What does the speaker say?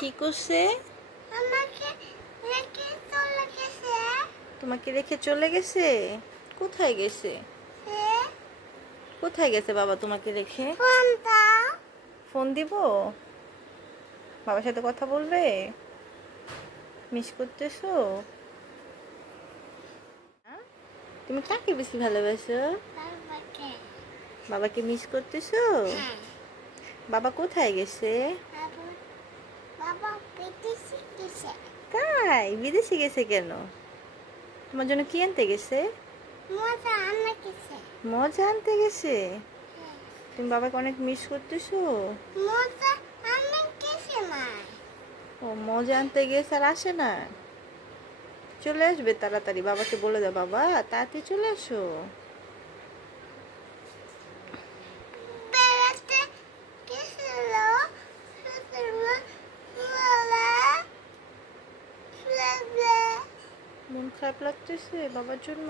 কি করছে? আমাকে রেখে চলে গেছে। তোমাকে রেখে চলে গেছে? কোথায় গেছে? কোথায় গেছে বাবা তোমাকে রেখে? ফোন দাও। ফোন দিব? বাবার সাথে কথা বলবে? মিস করতেছো? হ্যাঁ? তুমি কাকে বেশি ভালোবাসো? বাবাকে। বাবাকে মিস করতেছো? হ্যাঁ। বাবা কোথায় গেছে? বাবা বিদেশে গেছে। তাই? বিদেশে গেছে কেন? তোমার জন্য কি আনতে গেছে? মজা আনা গেছে। মজা আনতে গেছে? তুমি বাবাকে অনেক মিস করতেছো? মজা আনা গেছে মা। ও মজা আনতে গেছে আর আসে না? চলে আসবে তাড়াতাড়ি, বাবাকে বলে দাও বাবা তাড়াতাড়ি চলে আসো। বেড়াতে গেছিল। মন খারাপ লাগতেছে বাবার জন্য?